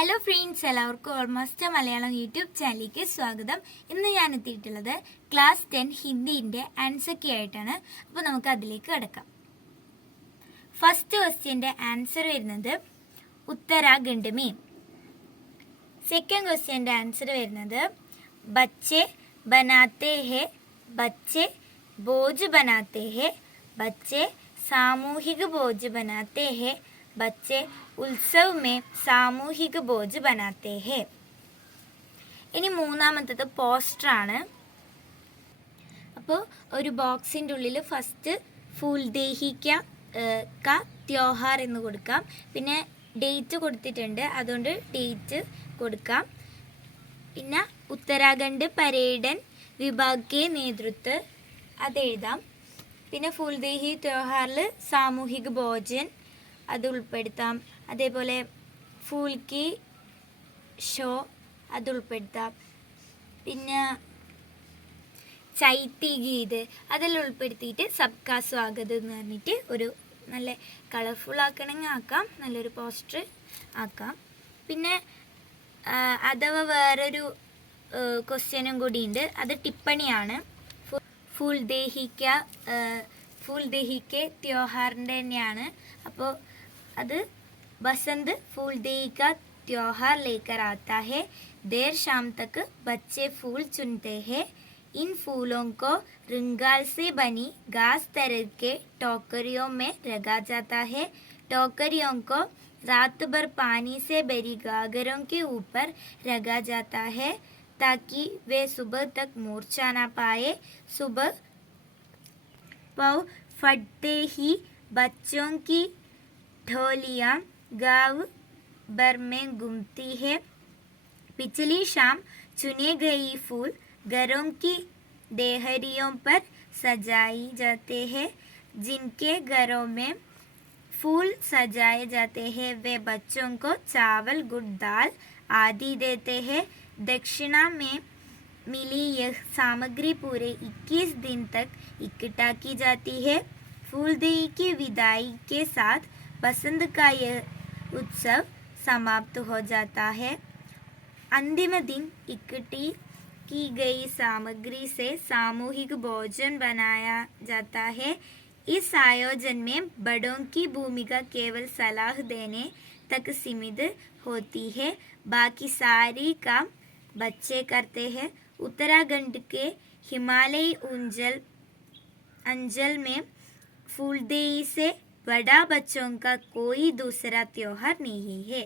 Hello friends, എല്ലാവർക്കും almost Malayalam YouTube ചാനലിലേക്ക് സ്വാഗതം. ഇന്ന് ഞാൻ എത്തിയിട്ടുള്ളത് ക്ലാസ് 10 ഹിന്ദിൻ്റെ ആൻസർ കീ ആയിട്ടാണ്. അപ്പോൾ നമുക്ക് അതിലേക്ക് കിടക്കാം. ഫസ്റ്റ് ക്വസ്റ്റ്യൻ്റെ ആൻസർ വരുന്നത് ഉത്തരാഖണ്ഡ് മേ. സെക്കൻഡ് ക്വസ്റ്റ്യൻ്റെ ആൻസർ വരുന്നത് ബच्चे बनाते हैं, बच्चे बोझ बनाते हैं, बच्चे सामूहिक बोझ बनाते हैं, बच्चे उत्सव में सामूहिक बोझ बनाते हैं. ഇനി മൂന്നാമത്തത് പോസ്റ്ററാണ്. അപ്പോൾ ഒരു ബോക്സിൻ്റെ ഉള്ളിൽ ഫസ്റ്റ് ഫൂൽ ദേഹിക്ക ക ത്യോഹാർ എന്ന് കൊടുക്കാം. പിന്നെ ഡേറ്റ് കൊടുത്തിട്ടുണ്ട്, അതുകൊണ്ട് ഡേറ്റ് കൊടുക്കാം. പിന്നെ ഉത്തരാഖണ്ഡ് പരേഡൻ വിഭാഗ് കെ നേതൃത്വ അത് എഴുതാം. പിന്നെ ഫൂൽ ദേഹി ത്യോഹാറിൽ സാമൂഹിക ഭോജൻ അത് ഉൾപ്പെടുത്താം. അതേപോലെ ഫൂൽ കി ഷോ അത് ഉൾപ്പെടുത്താം. പിന്നെ ചൈത്തി ഗീത് അതെല്ലാം ഉൾപ്പെടുത്തിയിട്ട് സബ്കാ സ്വാഗതം എന്ന് പറഞ്ഞിട്ട് ഒരു നല്ല കളർഫുൾ ആക്കണമെങ്കിൽ ആക്കാം, നല്ലൊരു പോസ്റ്റർ ആക്കാം. പിന്നെ അഥവാ വേറൊരു ക്വസ്റ്റ്യനും കൂടിയുണ്ട്, അത് ടിപ്പണിയാണ്. ഫൂൽ ദേഹിക്ക ത്യോഹാറിൻ്റെ തന്നെയാണ്. അപ്പോൾ അത് बसंत फूल देही का त्योहार लेकर आता है, देर शाम तक बच्चे फूल चुनते हैं, इन फूलों को रिंगाल से बनी घास तरह के टोकरियों में रखा जाता है, टोकरियों को रात भर पानी से भरी गागरों के ऊपर रखा जाता है ताकि वे सुबह तक मूर्छा ना पाए. सुबह पौ फटते ही बच्चों की ढोलियाँ गाँव भर में घूमती है. पिछली शाम चुने गई फूल घरों की देहरियों पर सजाई जाते हैं. जिनके घरों में फूल सजाए जाते हैं वे बच्चों को चावल गुड़ दाल आदि देते हैं. दक्षिणा में मिली यह सामग्री पूरे 21 दिन तक इकट्ठा की जाती है. फूलदेही की विदाई के साथ बसंत का यह उत्सव समाप्त हो जाता है. अंतिम दिन इकट्ठी की गई सामग्री से सामूहिक भोजन बनाया जाता है. इस आयोजन में बड़ों की भूमिका केवल सलाह देने तक सीमित होती है, बाकी सारी काम बच्चे करते हैं. उत्तराखंड के हिमालयी अंचल में फूलदेही से बड़ा बच्चों का कोई दूसरा त्योहार नहीं है.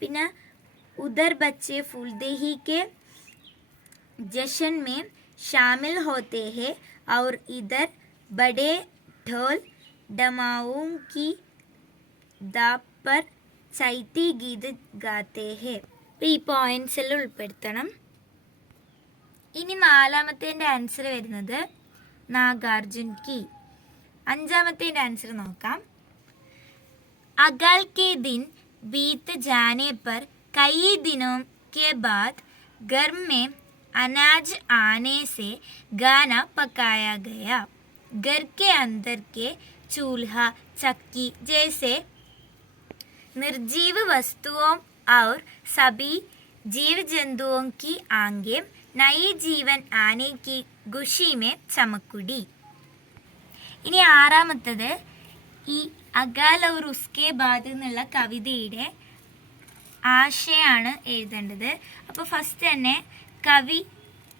पिना उधर बच्चे फूलदेही के जश्न में शामिल होते हैं और इधर बड़े ढोल डमाओं की दाप पर चैती गीत गाते हैं. ഈ പോയിന്റ്സ് എല്ലാം ഉൾപ്പെടുത്തണം. ഇനി നാലാമത്തേൻ്റെ ആൻസർ വരുന്നത് നാഗാർജുൻ കി. അഞ്ചാമത്തേൻ്റെ ആൻസർ നോക്കാം. अकाल के दिन बीत जाने पर कई दिनों के बाद घर में अनाज आने से गाना पकाया गया. घर के अंदर के चूल्हा चक्की जैसे निर्जीव वस्तुओं और सभी जीव जंतुओं की आंखें नई जीवन आने की खुशी में चमक उठी. ഇനി ആറാമത്തത് ഈ അകാൽ ഔർ ഉസ്കെ ബാദ് എന്നുള്ള കവിതയുടെ ആശയാണ് എഴുതേണ്ടത്. അപ്പോൾ ഫസ്റ്റ് തന്നെ കവി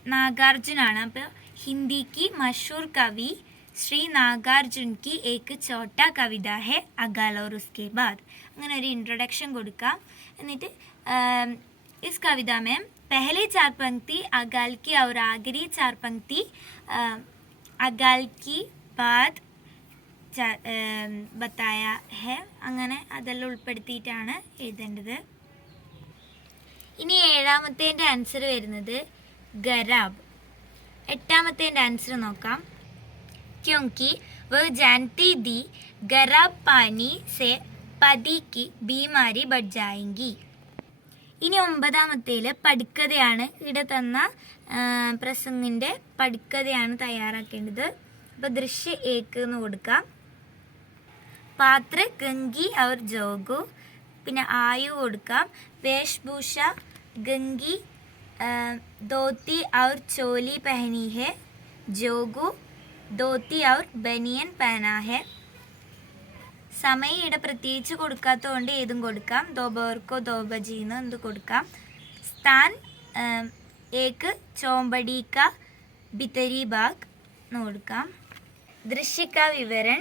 നാഗാർജുനാണ്. അപ്പോൾ ഹിന്ദിക്ക് മഷൂർ കവി ശ്രീ നാഗാർജുൻ की एक छोटा कविता है अकाल और उसके बाद. അങ്ങനെ ഒരു ഇൻട്രൊഡക്ഷൻ കൊടുക്കാം. എന്നിട്ട് इस कविता में पहले 4 पंक्ति अकाल की और आखिरी 4 पंक्ति अकाल की बाद बताया है. അങ്ങനെ അതെല്ലാം ഉൾപ്പെടുത്തിയിട്ടാണ് എഴുതേണ്ടത്. ഇനി ഏഴാമത്തേൻ്റെ ആൻസർ വരുന്നത് ഗരാബ്. എട്ടാമത്തേൻ്റെ ആൻസർ നോക്കാം. क्योंकि वह जानती थी गराब पानी से पति की बीमारी बढ़ जाएगी. ഇനി ഒമ്പതാമത്തേൽ പടിക്കഥയാണ്. ഇവിടെ തന്ന പ്രസംഗിൻ്റെ പടിക്കഥയാണ് തയ്യാറാക്കേണ്ടത്. അപ്പോൾ ദൃശ്യ 1 എന്ന് കൊടുക്കാം. पात्र गंगी और जोगो പിന്നെ ആയു കൊടുക്കാം. വേഷഭൂഷ ഗംഗി ധോത്തി ഔർ ചോലി പെഹനി ഹെ. ജോഗു ധോത്തി ഔർ ബനിയൻ പെഹനാ ഹെ. സമയം ഇവിടെ പ്രത്യേകിച്ച് കൊടുക്കാത്തതുകൊണ്ട് ഏതും കൊടുക്കാം. ദോബവർക്കോ ദോബജീന്ന് എന്ത് കൊടുക്കാം. സ്ഥാൻ ഏക്ക് ചോമ്പടി കാ ഭിതരി ഭാഗ് എന്ന് കൊടുക്കാം. दृश्य का विवरण.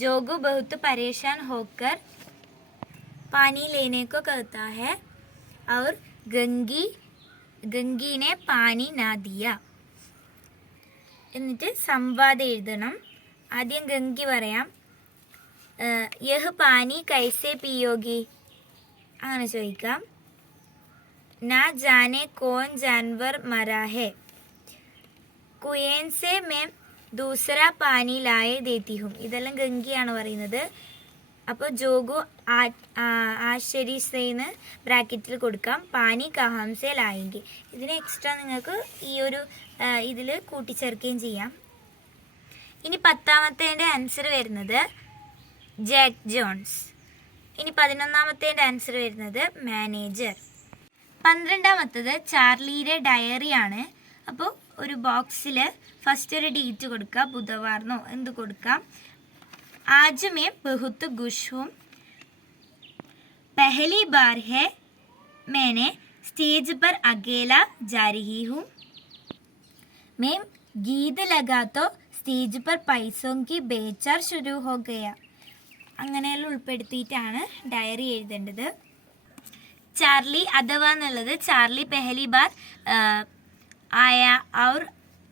जोगू बहुत परेशान होकर पानी लेने को कहता है और गंगी ने पानी ना दिया. എന്നിട്ട് സംവാദം എഴുതണം. ആദ്യം ഗംഗി പറയാം. യഹ് പാനി കൈസെ പിയോഗി അങ്ങനെ ചോദിക്കാം. ना जाने कौन जानवर मरा है. कुएं से मैं दूसरा पानी लाए देती हूँ. ഇതെല്ലാം ഗംഗിയാണ് പറയുന്നത്. അപ്പോൾ ജോഗു ആശ്ചര്യസേന്ന് ബ്രാക്കറ്റിൽ കൊടുക്കാം. പാനി കഹാം സെ ലായെങ്കിൽ. ഇതിന് എക്സ്ട്രാ നിങ്ങൾക്ക് ഈ ഒരു ഇതിൽ കൂട്ടിച്ചേർക്കുകയും ചെയ്യാം. ഇനി 10ാമത്തേൻ്റെ ആൻസർ വരുന്നത് ജാക്ക് ജോൺസ്. ഇനി 11ാമത്തേൻ്റെ ആൻസർ വരുന്നത് മാനേജർ. 12ാമത്തത് ചാർലിയുടെ ഡയറിയാണ്. അപ്പോൾ ഒരു ബോക്സിൽ ഫസ്റ്റ് ഒരു ഡേറ്റ് കൊടുക്കുക. ബുധവാർന്നോ എന്ത് കൊടുക്കാം. ആജ് മേ ബഹുത്ത് ഖുഷ് ഹൂം. പഹലി ബാർ ഹെ मैंने स्टेज पर अकेला जा रही हूँ. मैं गीत लगा तो സ്റ്റേജ് पर पैसों की बेचार शुरू हो गया. അങ്ങനെയെല്ലാം ഉൾപ്പെടുത്തിയിട്ടാണ് ഡയറി എഴുതേണ്ടത്. ചാർലി അഥവാ എന്നുള്ളത് ചാർലി പെഹലി ബാർ ആയ ഔർ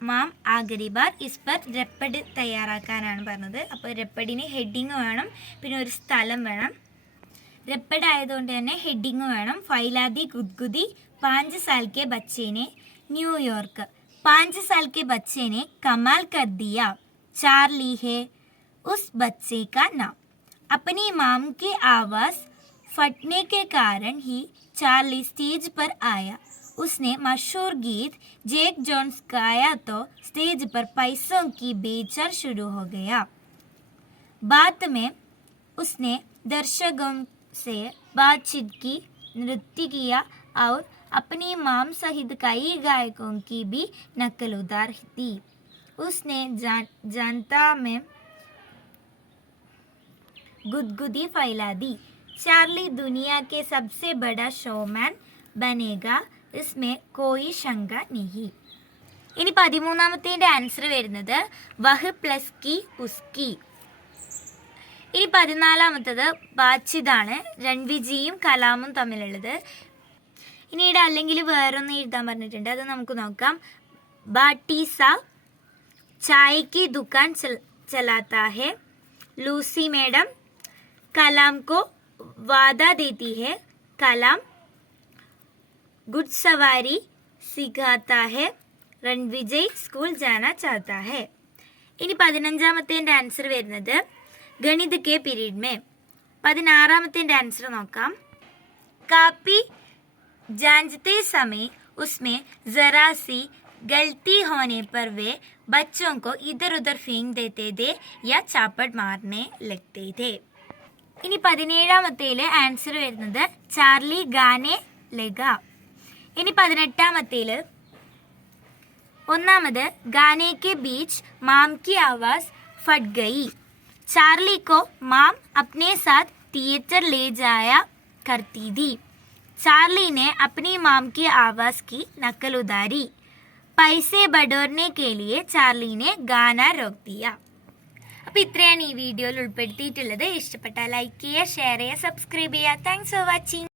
മാം ആഗരി ബാർ ഇസ് പർ രപ്പഡ് തയ്യാറാക്കാനാണ് പറഞ്ഞത്. അപ്പോൾ രപ്പടിന് ഹെഡിങ് വേണം, പിന്നെ ഒരു സ്ഥലം വേണം. രപ്പഡ് ആയതുകൊണ്ട് തന്നെ ഹെഡിങ് വേണം. ഫൈലാദി ഗുദ്ഗുദി 5 साल के बच्चे ने न्यूयॉर्क. 5 साल के बच्चे ने कमाल कर दिया. चार्ली है उस बच्चे का नाम. अपनी माम की आवाज़ फटने के कारण ही चार्ली स्टेज पर आया. उसने मशहूर गीत जैक जॉन्स गाया तो स्टेज पर पैसों की बेचार शुरू हो गया. बाद में उसने दर्शकों से बातचीत की, नृत्य किया और अपनी माम सहित कई गायकों की भी नकल उतार दी. उसने जनता में गुदगुदी फैला दी. चार्ली दुनिया के सबसे बड़ा शोमैन बनेगा, इसमें कोई शंका नहीं. ഇനി 13ാമത്തേൻ്റെ ആൻസർ വരുന്നത് വഹ് പ്ലസ് കി ഉസ്കി. ഇനി 14ാമത്തത് ബാച്ചിതാണ്. രൺവിജിയും കലാമും തമ്മിലുള്ളത്. ഇനി ഇവിടെ അല്ലെങ്കിൽ വേറൊന്ന് എഴുതാൻ പറഞ്ഞിട്ടുണ്ട്, അത് നമുക്ക് നോക്കാം. ബാട്ടീസ ചായക്ക് ദുക്കാൻ ചലാത്ത ഹെ. ലൂസി മേഡം कलाम को वादा देती है. कलाम घुड़सवारी सिखाता है. रणविजय स्कूल जाना चाहता है. ഇനി 15ാമത്തേൻ്റെ ആൻസർ വരുന്നത് ഗണിത് കെ പീരീഡ് മേ. 16ാമത്തേൻ്റെ ആൻസർ നോക്കാം. കാപ്പി जांचते समय उसमें जरा सी गलती होने पर वे बच्चों को इधर उधर फेंक देते थे या चापट मारने लगते थे. ഇനി 17ാമത്തേൽ ആൻസർ വരുന്നത് ചാർലി ഗാനെ ലഗ. ഇനി 18ാമത്തേൽ ഒന്നാമത് गाने के बीच माम की आवाज़ फट गई. चार्ली को माम अपने साथ थिएटर ले जाया करती थी. चार्ली ने अपनी माम की आवाज़ की नकल उतारी. पैसे बटोरने के लिए चार्ली ने गाना रोक दिया. അപ്പോൾ ഇത്രയാണ് ഈ വീഡിയോയിൽ ഉൾപ്പെടുത്തിയിട്ടുള്ളത്. ഇഷ്ടപ്പെട്ടാൽ ലൈക്ക് ചെയ്യുക, ഷെയർ ചെയ്യുക, സബ്സ്ക്രൈബ് ചെയ്യുക. Thanks for watching.